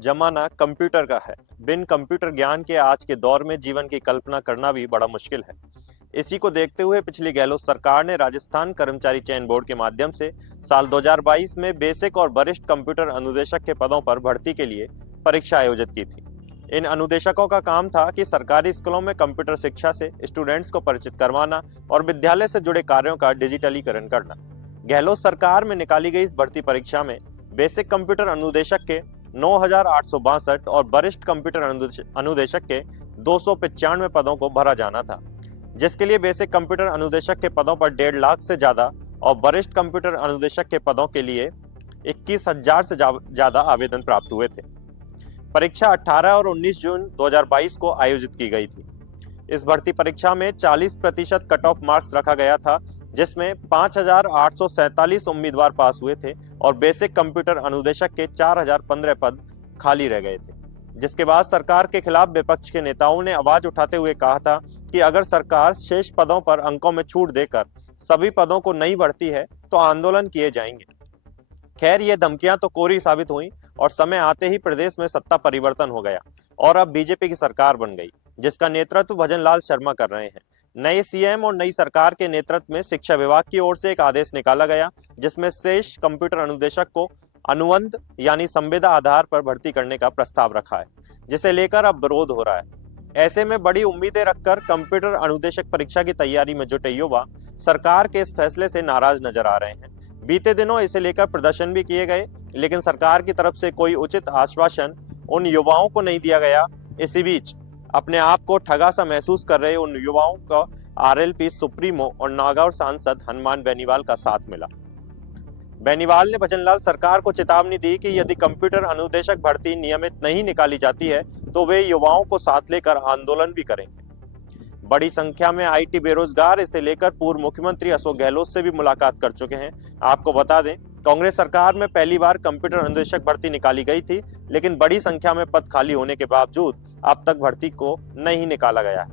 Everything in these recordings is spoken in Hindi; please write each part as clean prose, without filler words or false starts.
जमाना कंप्यूटर का है। बिन कंप्यूटर ज्ञान के आज के दौर में जीवन की कल्पना करना भी बड़ा मुश्किल है। इसी को देखते हुए पिछली गहलोत सरकार ने राजस्थान कर्मचारी चयन बोर्ड के माध्यम से साल 2022 में बेसिक और वरिष्ठ कंप्यूटर अनुदेशक के पदों पर भर्ती के लिए परीक्षा आयोजित की थी। इन अनुदेशकों का काम था कि सरकारी स्कूलों में कंप्यूटर शिक्षा से स्टूडेंट्स को परिचित करवाना और विद्यालय से जुड़े कार्यों का डिजिटलीकरण करना। गहलोत सरकार में निकाली गई इस भर्ती परीक्षा में बेसिक कंप्यूटर अनुदेशक के 9,862 और वरिष्ठ कंप्यूटर अनुदेशक के 295 पदों को भरा जाना था, जिसके लिए बेसिक कंप्यूटर अनुदेशक के पदों पर 1.5 लाख से ज्यादा और वरिष्ठ कंप्यूटर अनुदेशक के पदों के लिए 21,000 से ज्यादा आवेदन प्राप्त हुए थे। परीक्षा 18 और 19 जून 2022 को आयोजित की गई थी। इस भर्ती परीक्षा में 40% कट ऑफ मार्क्स रखा गया था, जिसमें 5,847 उम्मीदवार पास हुए थे और बेसिक कंप्यूटर अनुदेशक के 4,015 पद खाली रह गए थे। जिसके बाद सरकार के खिलाफ विपक्ष के नेताओं ने आवाज उठाते हुए कहा था कि अगर सरकार शेष पदों पर अंकों में छूट देकर सभी पदों को नहीं भरती है तो आंदोलन किए जाएंगे। खैर, ये धमकियां तो कोरी साबित हुई और समय आते ही प्रदेश में सत्ता परिवर्तन हो गया और अब बीजेपी की सरकार बन गई, जिसका नेतृत्व भजनलाल शर्मा कर रहे हैं। नए सीएम और नई सरकार के नेतृत्व में शिक्षा विभाग की ओर से एक आदेश निकाला गया, जिसमें शेष कंप्यूटर अनुदेशक को अनुबंध यानी संविदा आधार पर भर्ती करने का प्रस्ताव रखा है, जिसे लेकर अब विरोध हो रहा है। ऐसे में बड़ी उम्मीदें रखकर कंप्यूटर अनुदेशक परीक्षा की तैयारी में जुटे युवा सरकार के इस फैसले से नाराज नजर आ रहे हैं। बीते दिनों इसे लेकर प्रदर्शन भी किए गए, लेकिन सरकार की तरफ से कोई उचित आश्वासन उन युवाओं को नहीं दिया गया। इसी बीच अपने आप को ठगा सा महसूस कर रहे उन युवाओं का आरएलपी सुप्रीमो और नागौर सांसद हनुमान बेनीवाल का साथ मिला। बेनीवाल ने भजनलाल सरकार को चेतावनी दी कि यदि कंप्यूटर अनुदेशक भर्ती नियमित नहीं निकाली जाती है तो वे युवाओं को साथ लेकर आंदोलन भी करेंगे। बड़ी संख्या में आईटी बेरोजगार इसे लेकर पूर्व मुख्यमंत्री अशोक गहलोत से भी मुलाकात कर चुके हैं। आपको बता दें, कांग्रेस सरकार में पहली बार कंप्यूटर अनुदेशक भर्ती निकाली गई थी, लेकिन बड़ी संख्या में पद खाली होने के बावजूद अब तक भर्ती को नहीं निकाला गया है।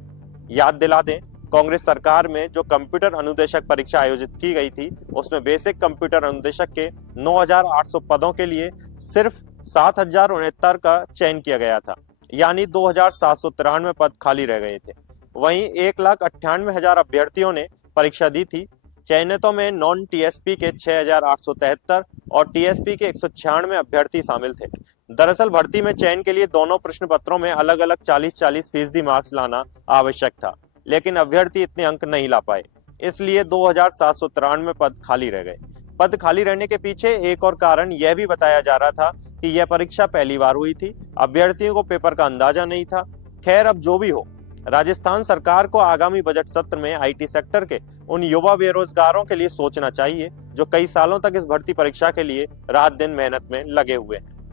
याद दिला दें, कांग्रेस सरकार में जो कंप्यूटर अनुदेशक परीक्षा आयोजित की गई थी, उसमें बेसिक कंप्यूटर अनुदेशक के 9,800 पदों के लिए सिर्फ 7,069 का चयन किया गया था, यानी 2,793 पद खाली रह गए थे। वहीं 1,98,000 अभ्यर्थियों ने परीक्षा दी थी। चयनितों में नॉन टीएसपी के 6,873 और टीएसपी के 196 अभ्यर्थी शामिल थे। दरअसल भर्ती में चयन के लिए दोनों प्रश्न पत्रों में अलग अलग 40-40% मार्क्स लाना आवश्यक था, लेकिन अभ्यर्थी इतने अंक नहीं ला पाए, इसलिए 2,793 पद खाली रह गए। पद खाली रहने के पीछे एक और कारण यह भी बताया जा रहा था कि यह परीक्षा पहली बार हुई थी, अभ्यर्थियों को पेपर का अंदाजा नहीं था। खैर, अब जो भी हो, राजस्थान सरकार को आगामी बजट सत्र में आईटी सेक्टर के उन युवा बेरोजगारों के लिए सोचना चाहिए जो कई सालों तक इस भर्ती परीक्षा के लिए रात दिन मेहनत में लगे हुए हैं।